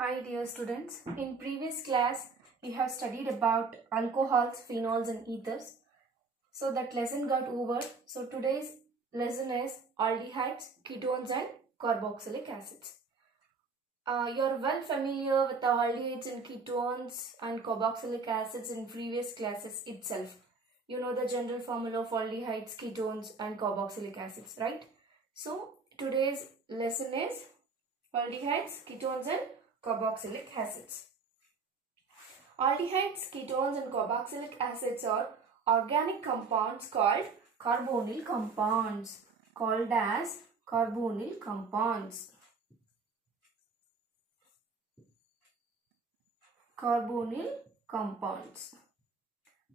Hi dear students, in previous class we have studied about alcohols, phenols and ethers. So that lesson got over. So today's lesson is aldehydes, ketones and carboxylic acids. You're well familiar with the aldehydes and ketones and carboxylic acids in previous classes itself. You know the general formula of aldehydes, ketones and carboxylic acids, right? So today's lesson is aldehydes, ketones and carboxylic acids. Aldehydes, ketones and carboxylic acids are organic compounds called carbonyl compounds. Called as carbonyl compounds. Carbonyl compounds.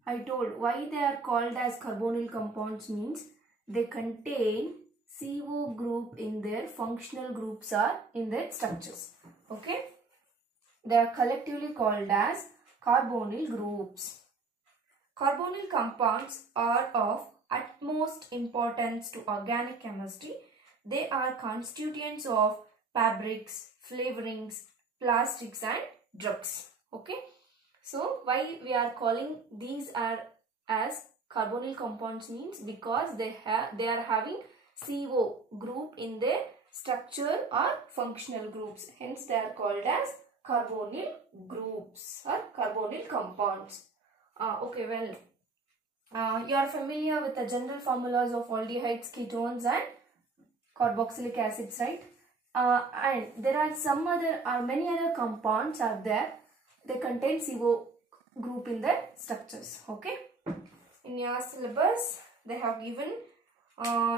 I told why they are called as carbonyl compounds means they contain CO group in their functional groups or in their structures. Okay. They are collectively called as carbonyl groups. Carbonyl compounds are of utmost importance to organic chemistry. They are constituents of fabrics, flavorings, plastics and drugs. Okay. So why we are calling these as carbonyl compounds means because they are having CO group in their structure or functional groups. Hence they are called as carbonyl groups or carbonyl compounds. You are familiar with the general formulas of aldehydes, ketones and carboxylic acids, right? And there are many other compounds are there. They contain CO group in their structures. Okay. In your syllabus, they have given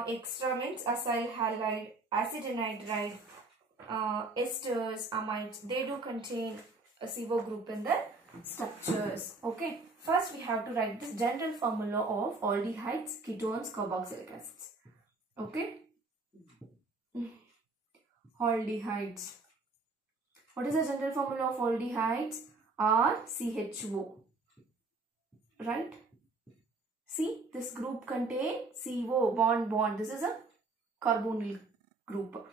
extra means acyl halide, acid anhydride, esters, amides. They do contain a CO group in their structures. Okay. First, we have to write this general formula of aldehydes, ketones, carboxylic acids. Okay. Aldehydes. What is the general formula of aldehydes? RCHO. Right? See, this group contains CO, bond. This is a carbonyl group.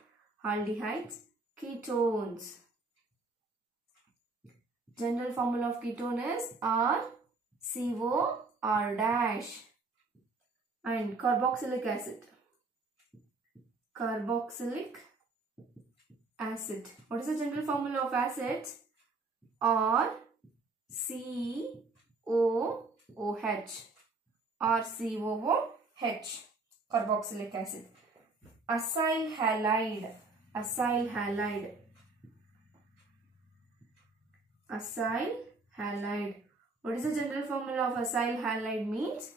Aldehydes, ketones. General formula of ketone is RCO, R dash. And carboxylic acid. Carboxylic acid. What is the general formula of acids? RCOOH. RCOOH. Carboxylic acid. Acyl halide. Acyl halide. Acyl halide. What is the general formula of acyl halide means?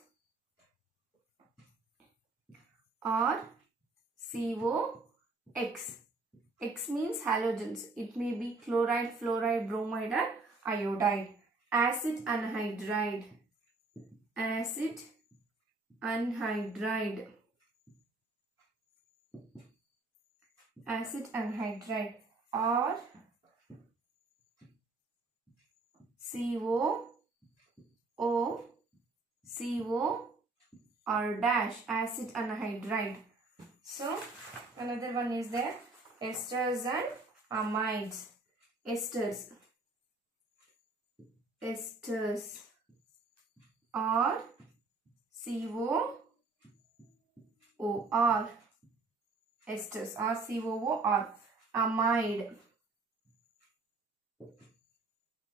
RCOX. X means halogens. It may be chloride, fluoride, bromide and iodide. Acid anhydride. Acid anhydride. Acid anhydride. Or CO R dash, acid anhydride. So another one is there, esters and amides. Esters are COOR. Esters are COOR.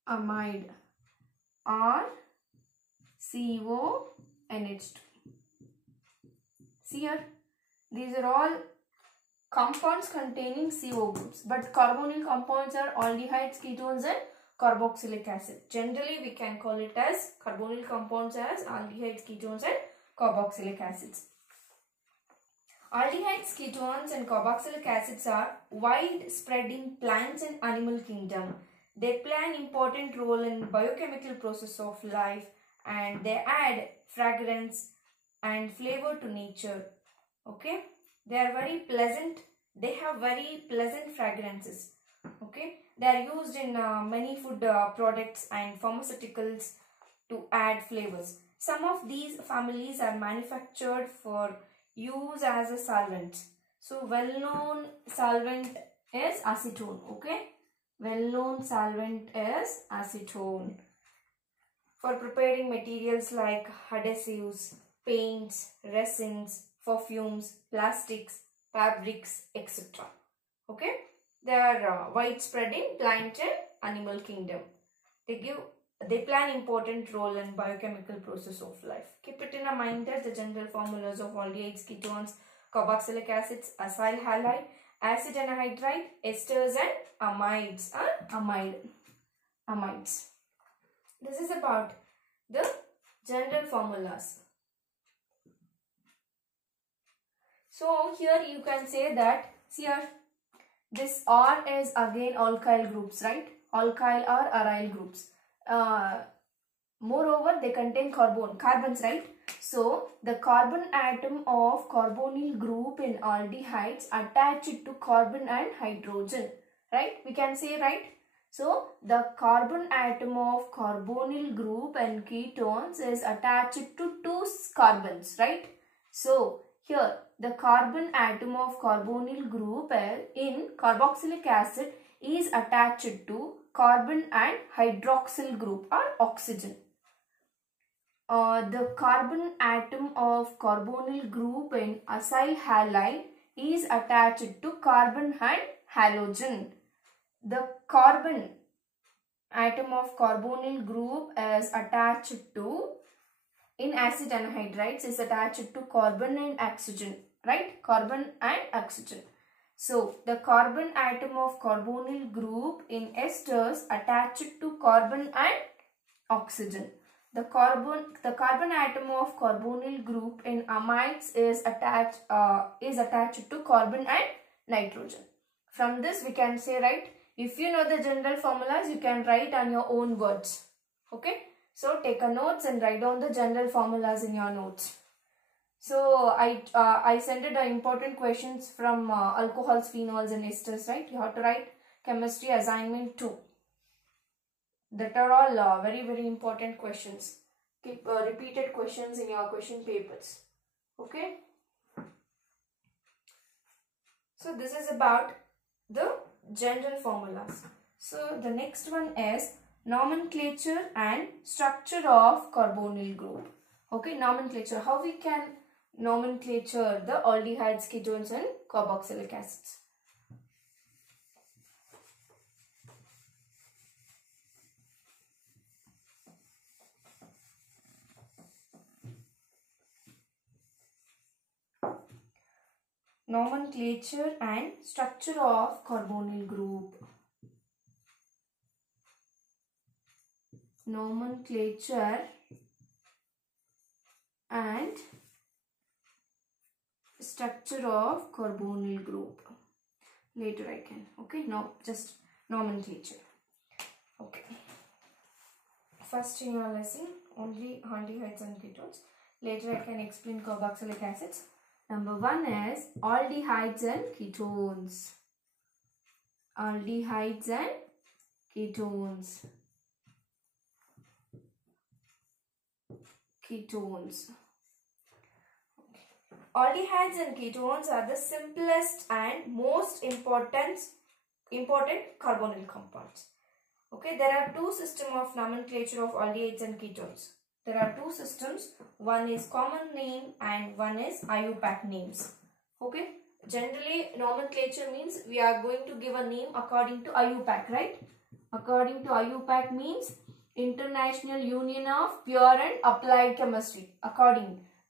Amide are CONH2. See here, these are all compounds containing CO groups, but carbonyl compounds are aldehydes, ketones and carboxylic acid. Generally, we can call it as carbonyl compounds as aldehydes, ketones and carboxylic acids. Aldehydes, ketones and carboxylic acids are widespread in plants and animal kingdom. They play an important role in biochemical process of life and they add fragrance and flavor to nature. Okay. They are very pleasant. They have very pleasant fragrances. Okay. They are used in many food products and pharmaceuticals to add flavors. Some of these families are manufactured for use as a solvent. So well-known solvent is acetone. Okay. well-known solvent is acetone. For preparing materials like adhesives, paints, resins, perfumes, plastics, fabrics, etc. Okay, they are widespread in plant and animal kingdom. They play an important role in biochemical process of life. Keep it in mind that the general formulas of aldehydes, ketones, carboxylic acids, acyl halide, acid anhydride, esters and amides amides. This is about the general formulas. So here you can say that, see here, this R is again alkyl groups, right? Alkyl or aryl groups. Moreover, they contain carbons, right? So the carbon atom of carbonyl group in aldehydes attached to carbon and hydrogen, right? We can say, right? So the carbon atom of carbonyl group and ketones is attached to two carbons, right? So here the carbon atom of carbonyl group in carboxylic acid is attached to carbon and hydroxyl group or oxygen. The carbon atom of carbonyl group in acyl halide is attached to carbon and halogen. The carbon atom of carbonyl group is attached to, in acid anhydrides, is attached to carbon and oxygen, right? Carbon and oxygen. So the carbon atom of carbonyl group in esters attached to carbon and oxygen. The carbon atom of carbonyl group in amides is attached to carbon and nitrogen. From this we can say, right, if you know the general formulas, you can write on your own words. Okay, so take a notes and write down the general formulas in your notes. So I sent it important questions from alcohols, phenols and esters, right? You have to write chemistry assignment 2. That are all very important questions. Keep repeated questions in your question papers. Okay. So this is about the general formulas. So the next one is nomenclature and structure of carbonyl group. Okay, nomenclature. How we can nomenclature the aldehydes, ketones and carboxylic acids. Nomenclature and structure of carbonyl group. Nomenclature and structure of carbonyl group. Later I can. Okay, no, just nomenclature. Okay. First in your lesson, only aldehydes and ketones. Later I can explain carboxylic acids. Number 1 is aldehydes and ketones. Aldehydes and ketones. Ketones. Okay. Aldehydes and ketones are the simplest and most important carbonyl compounds. Okay, there are two systems of nomenclature of aldehydes and ketones. There are two systems. One is common name and one is IUPAC names. Okay. Generally, nomenclature means we are going to give a name according to IUPAC, right? According to IUPAC means International Union of Pure and Applied Chemistry.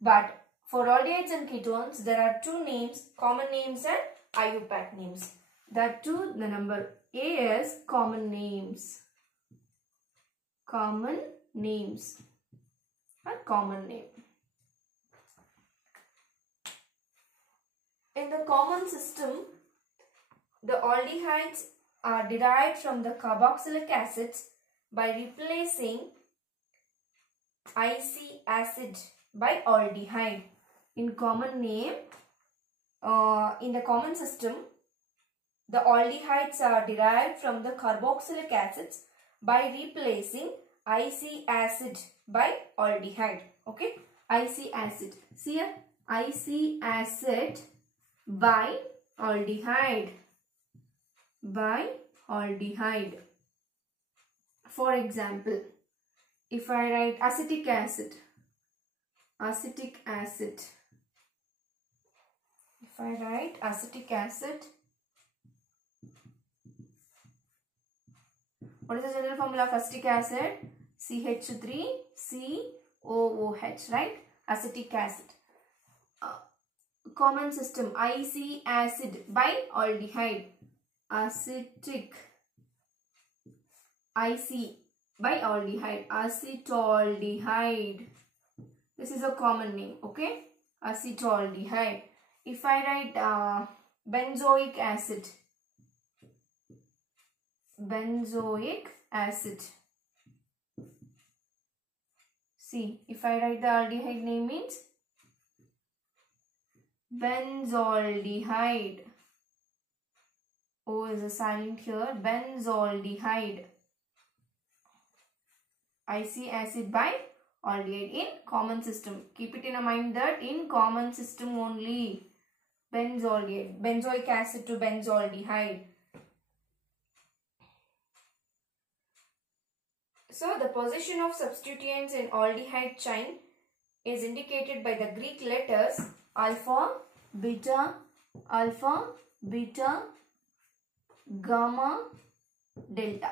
But for aldehydes and ketones, there are two names, common names and IUPAC names. That too, the number A is common names. Common names. A common name. In the common system, the aldehydes are derived from the carboxylic acids by replacing IC acid by aldehyde. In common name, in the common system, the aldehydes are derived from the carboxylic acids by replacing IC acid by aldehyde. Okay, IC acid. See here, IC acid by aldehyde. By aldehyde. For example, if I write acetic acid, if I write acetic acid, what is the general formula of acetic acid? CH3COOH, right? Acetic acid. Common system, IC acid by aldehyde. Acetic IC by aldehyde. Acetaldehyde. This is a common name, okay? Acetaldehyde. If I write benzoic acid, see, if I write the aldehyde name means benzaldehyde. O is a silent here. Benzaldehyde. IC acid by aldehyde in common system. Keep it in a mind that in common system only. Benzaldehyde. Benzoic acid to benzaldehyde. So the position of substituents in aldehyde chain is indicated by the Greek letters alpha, beta, gamma, delta.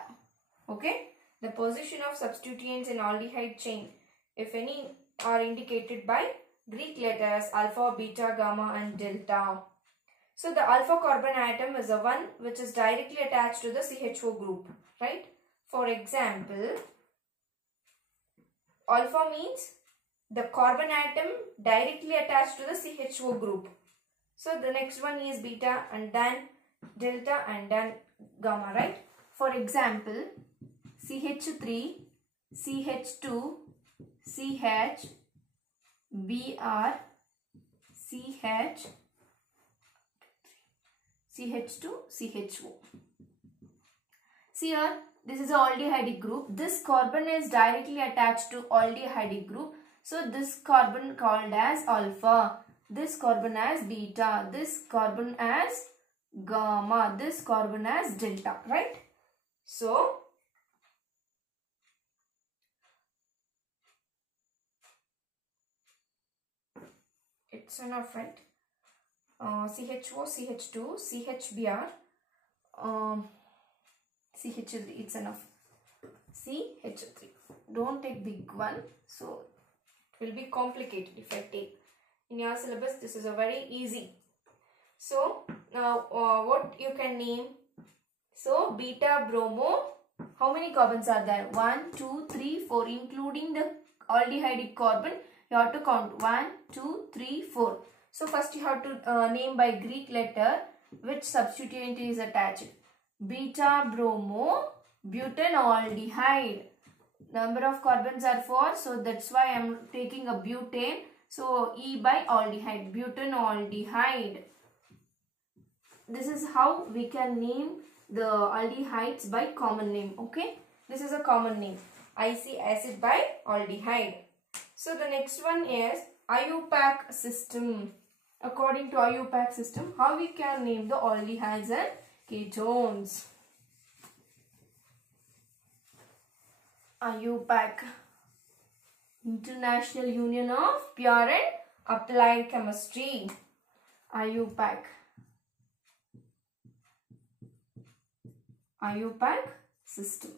Okay. The position of substituents in aldehyde chain, if any, are indicated by Greek letters alpha, beta, gamma and delta. So the alpha carbon atom is the one which is directly attached to the CHO group, right? For example, alpha means the carbon atom directly attached to the CHO group. So the next one is beta and then delta and then gamma, right? For example, CH3, CH2, CH, Br, CH, CH2, CHO. See here, this is an aldehydic group. This carbon is directly attached to aldehydic group. So this carbon called as alpha, this carbon as beta, this carbon as gamma, this carbon as delta, right? So it's enough, right? CHO, CH2, CHBr, CH3, it's enough. CH3. Don't take big one, so it will be complicated if I take. In your syllabus, this is a very easy. So now what you can name? So beta bromo, how many carbons are there? 1, 2, 3, 4, including the aldehydic carbon. You have to count 1, 2, 3, 4. So first you have to name by Greek letter which substituent is attached. Beta bromo butanaldehyde. Number of carbons are 4, so that's why I am taking a butane. So E by aldehyde, butanaldehyde. This is how we can name the aldehydes by common name. Okay, this is a common name. IC acid by aldehyde. So the next one is IUPAC system. According to IUPAC system, how we can name the aldehydes and ketones? IUPAC, International Union of Pure and Applied Chemistry. IUPAC. IUPAC system.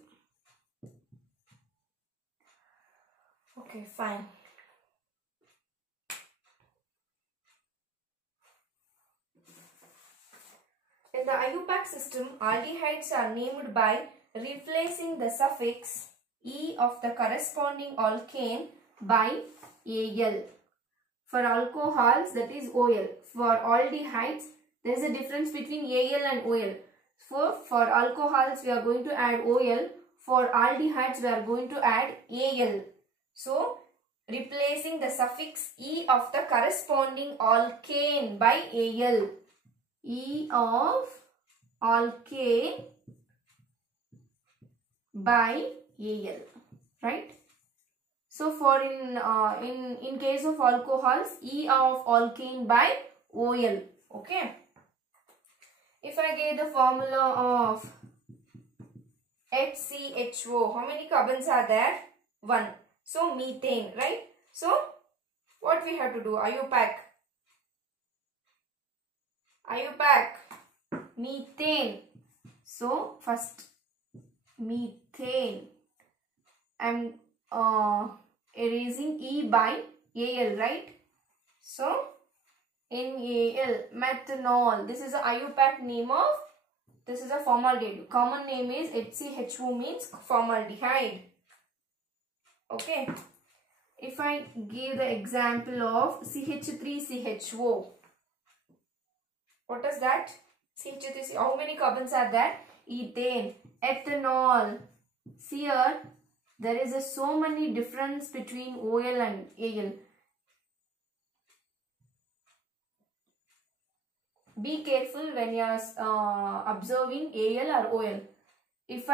Okay, fine. In the IUPAC system, aldehydes are named by replacing the suffix E of the corresponding alkane by Al. For alcohols, that is OL. For aldehydes, there is a difference between Al and OL. For alcohols, we are going to add OL. For aldehydes, we are going to add Al. So, replacing the suffix E of the corresponding alkane by Al. E of alkane by Al, right? So for in case of alcohols, E of alkane by OL. Okay. If I get the formula of HCHO. How many carbons are there? 1. So methane, right? So what we have to do? IUPAC. Methane. So first methane. I'm erasing E by Al, right? So NaL, methanol. This is a IUPAC name of, this is a formaldehyde. Common name is HCHO, means formaldehyde. Okay. If I give the example of CH3CHO, what is that? CH3, how many carbons are there? Ethane, ethanol. See here, there is so many difference between OL and AL. Be careful when you are observing AL or OL. If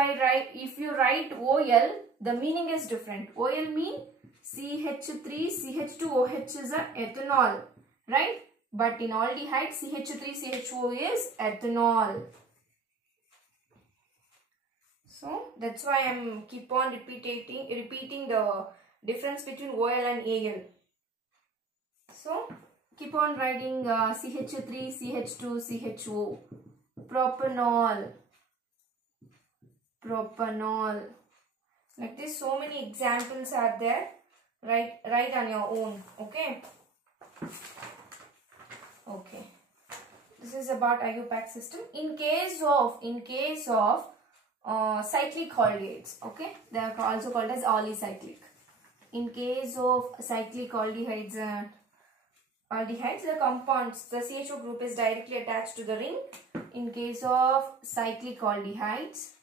you write OL, the meaning is different. OL mean CH3CH2OH is a ethanol, right? But in aldehyde, CH3CHO is ethanol. So that's why I am keep on repeating the difference between OL and AL. So keep on writing CH3CH2CHO, propanol. Like this, so many examples are there. Write on your own. Okay. This is about IUPAC system. In case of cyclic aldehydes, okay, they are also called as polycyclic. In case of cyclic aldehydes, the compounds, the CHO group is directly attached to the ring. In case of cyclic aldehydes,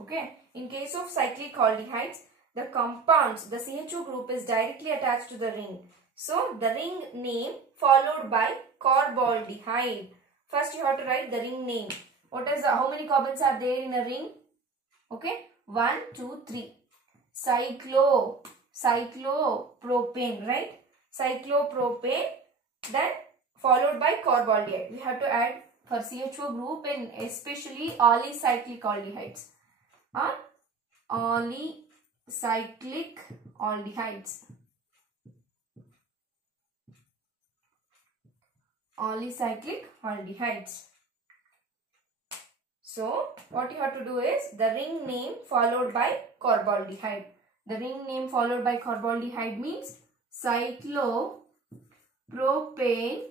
okay, in case of cyclic aldehydes, the compounds, the CHO group is directly attached to the ring. So the ring name followed by carbaldehyde. First you have to write the ring name. How many carbons are there in a ring? Okay, 1, 2, 3. Cyclopropane, right? Cyclopropane, then followed by carbaldehyde. We have to add for CHO group and especially polycyclic aldehydes. Polycyclic aldehydes. So what you have to do is the ring name followed by carbaldehyde. The ring name followed by carbaldehyde means cyclopropane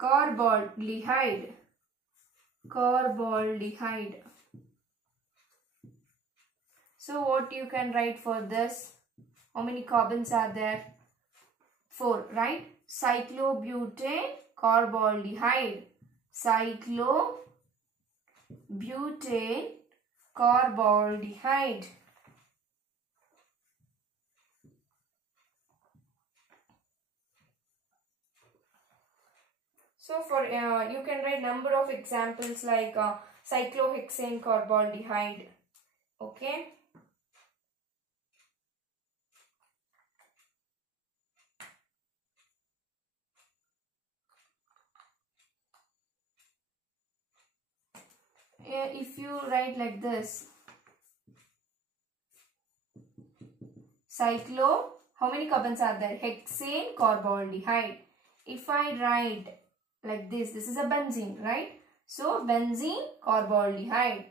carbaldehyde. So what you can write for this? How many carbons are there? 4, right? Cyclobutane carbaldehyde. Cyclobutane carbaldehyde. So for you can write number of examples like cyclohexane carbaldehyde. Okay. If you write like this, how many carbons are there? Hexane carbaldehyde. If I write like this is a benzene, right? So benzene carbaldehyde.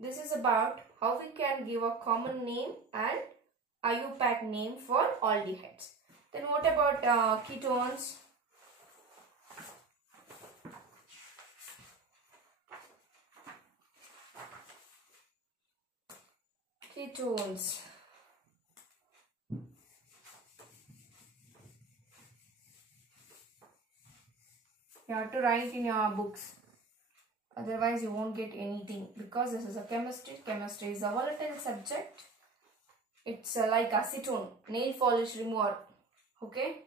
This is about how we can give a common name and IUPAC name for aldehydes. Then what about ketones? You have to write in your books. Otherwise you won't get anything, because this is a chemistry. Chemistry is a volatile subject. It's like acetone, nail polish remover. Okay.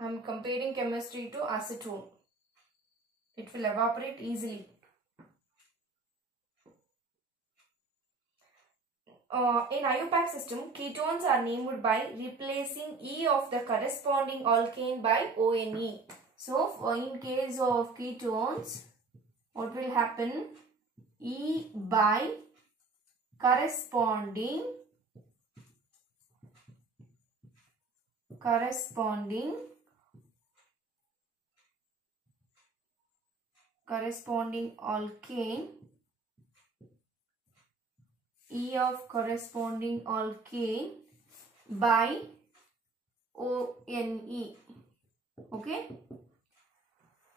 I am comparing chemistry to acetone. It will evaporate easily. in IUPAC system, ketones are named by replacing E of the corresponding alkane by ONE. So, in case of ketones, what will happen? E by corresponding alkane, E of corresponding alkane by ONE. Okay,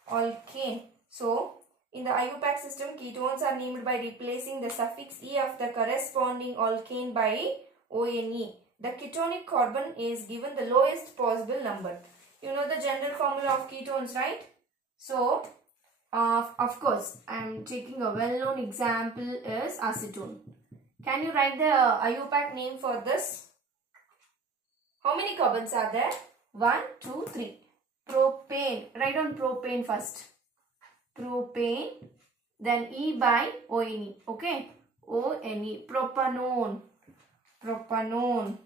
alkane. So in the IUPAC system, ketones are named by replacing the suffix E of the corresponding alkane by ONE. The ketonic carbon is given the lowest possible number. You know the general formula of ketones, right? So of course, I am taking a well-known example is acetone. Can you write the IUPAC name for this? How many carbons are there? 1, 2, 3. Propane. Write on propane first. Propane. Then E by ONE. Okay. ONE. Propanone. Propanone.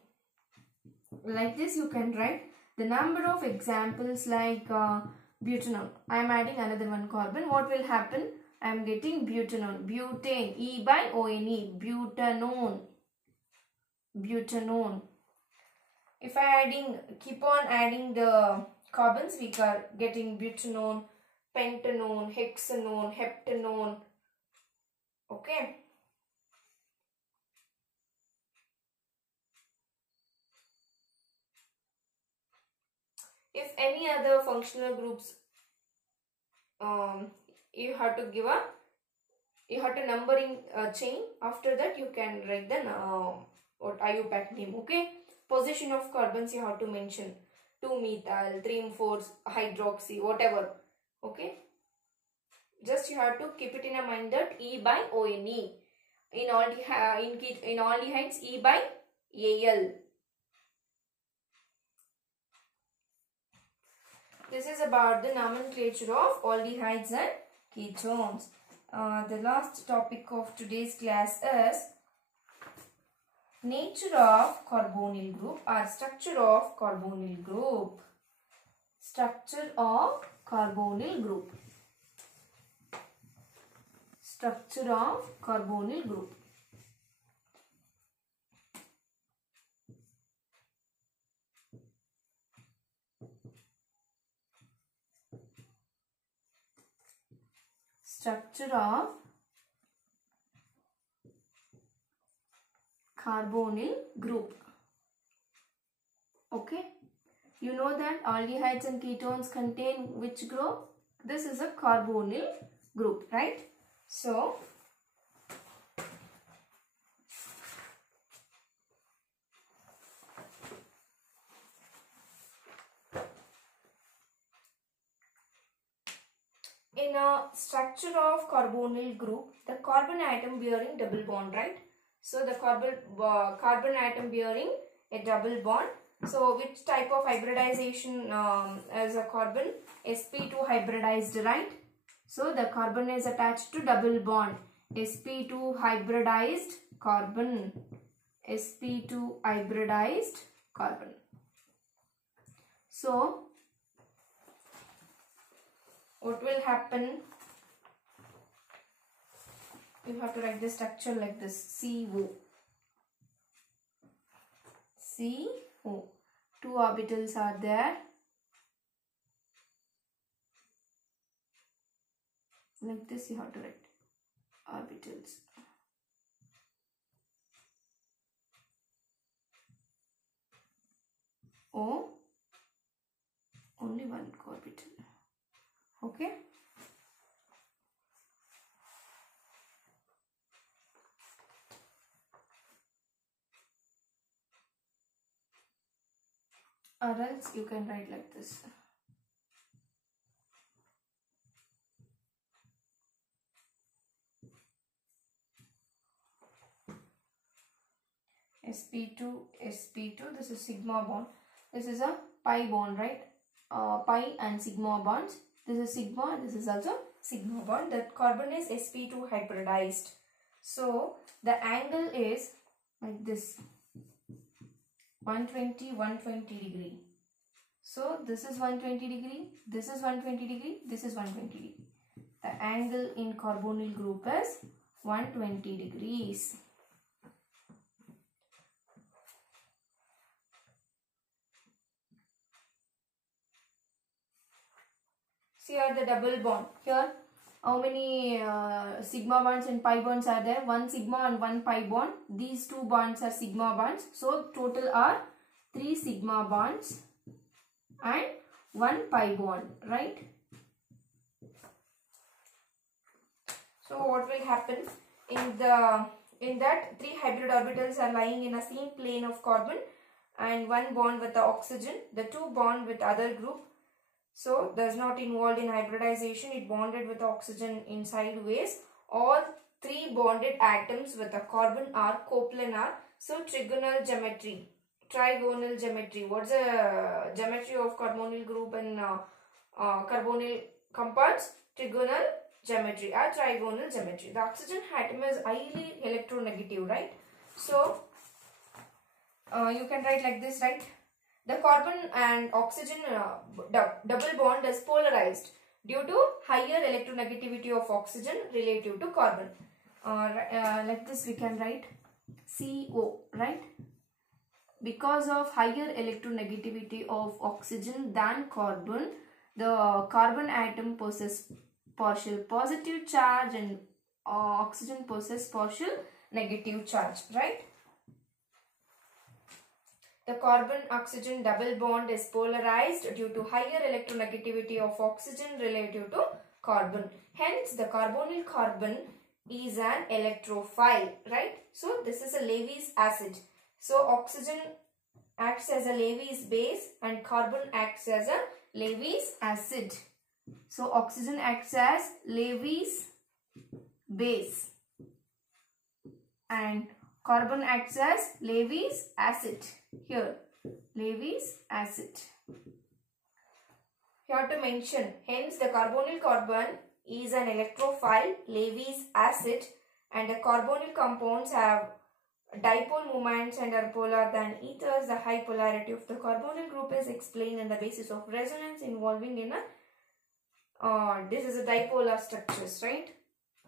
Like this you can write the number of examples like butanone. I am adding another one carbon. What will happen? I am getting butanone. Butane. E by ONE. Butanone. Butanone. If I keep on adding the carbons, we are getting butanone, pentanone, hexanone, heptanone. Okay. If any other functional groups, you have to numbering a chain. After that, you can write the what IUPAC name. Okay. Position of carbons you have to mention. 2-methyl, 3-4 hydroxy, whatever. Okay. Just you have to keep it in a mind that E by ONE. In aldehydes, E by AL. This is about the nomenclature of aldehydes and ketones. The last topic of today's class is nature of carbonyl group or structure of carbonyl group. Structure of carbonyl group. Structure of carbonyl group. Structure of carbonyl group. Okay. You know that aldehydes and ketones contain which group? This is a carbonyl group, right? So, in a structure of carbonyl group, the carbon atom bearing double bond, right? So, the carbon atom bearing a double bond. So, which type of hybridization as a carbon? sp2 hybridized, right? So, the carbon is attached to double bond. sp2 hybridized carbon. sp2 hybridized carbon. So, what will happen? You have to write the structure like this. CO. CO. 2 orbitals are there. Like this you have to write orbitals. O. Only one orbital. Okay. Or else you can write like this. sp2, sp2, this is sigma bond. This is a pi bond, right? Pi and sigma bonds. This is sigma, this is also sigma bond. The carbon is sp2 hybridized. So, the angle is like this, 120, 120 degree. So this is 120 degree, this is 120 degree, this is 120 degree. The angle in carbonyl group is 120 degrees. See here the double bond. Here how many sigma bonds and pi bonds are there? One sigma and one pi bond. These two bonds are sigma bonds. So total are 3 sigma bonds and 1 pi bond, right? So what will happen in that 3 hybrid orbitals are lying in a same plane of carbon and 1 bond with the oxygen, the 2 bond with other group. So does not involved in hybridization, it bonded with oxygen in sideways. All 3 bonded atoms with a carbon are coplanar. So trigonal geometry, trigonal geometry. What's the geometry of carbonyl group and carbonyl compounds? Trigonal geometry or trigonal geometry. The oxygen atom is highly electronegative, right? So you can write like this, right? The carbon and oxygen double bond is polarized due to higher electronegativity of oxygen relative to carbon. Like this we can write CO, right? Because of higher electronegativity of oxygen than carbon, the carbon atom possesses partial positive charge and oxygen possesses partial negative charge, right? The carbon-oxygen double bond is polarized due to higher electronegativity of oxygen relative to carbon. Hence, the carbonyl carbon is an electrophile, right? So, this is a Lewis acid. So, oxygen acts as a Lewis base and carbon acts as a Lewis acid. So, oxygen acts as Lewis base and carbon acts as Lewis acid. Here, Lewis acid. Here to mention, hence the carbonyl carbon is an electrophile, Lewis acid, and the carbonyl compounds have dipole moments and are polar than ethers. The high polarity of the carbonyl group is explained on the basis of resonance involving in a this is a dipolar structures, right?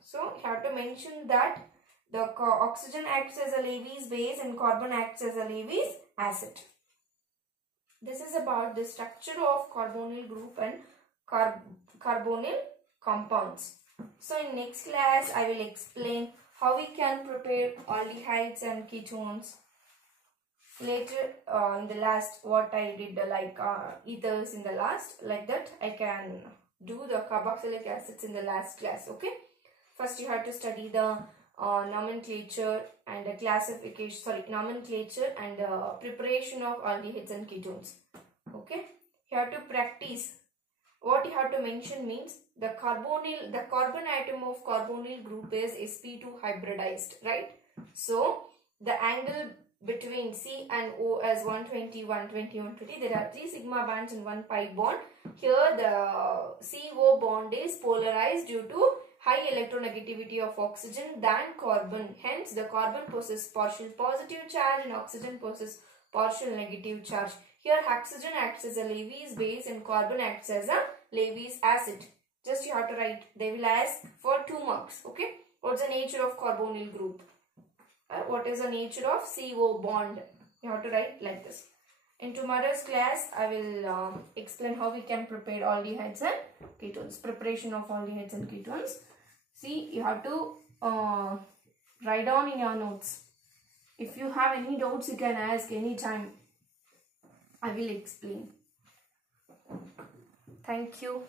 So, here to mention that the oxygen acts as a Lewis base and carbon acts as a Lewis acid. This is about the structure of carbonyl group and carbonyl compounds. So in next class I will explain how we can prepare aldehydes and ketones. Later in the last what I did like ethers in the last, like that I can do the carboxylic acids in the last class. Okay. First you have to study the nomenclature and nomenclature and preparation of aldehydes and ketones. Okay, you have to practice. What you have to mention means the carbon atom of carbonyl group is sp2 hybridized, right? So the angle between C and O is 120, 120, 120. There are 3 sigma bonds and 1 pi bond. Here the CO bond is polarized due to high electronegativity of oxygen than carbon. Hence, the carbon possesses partial positive charge and oxygen possesses partial negative charge. Here, oxygen acts as a Lewis base and carbon acts as a Lewis acid. Just you have to write. They will ask for 2 marks. Okay. What's the nature of carbonyl group? What is the nature of CO bond? You have to write like this. In tomorrow's class, I will explain how we can prepare aldehydes and ketones. Preparation of aldehydes and ketones. See, you have to write down in your notes. If you have any doubts, you can ask anytime. I will explain. Thank you.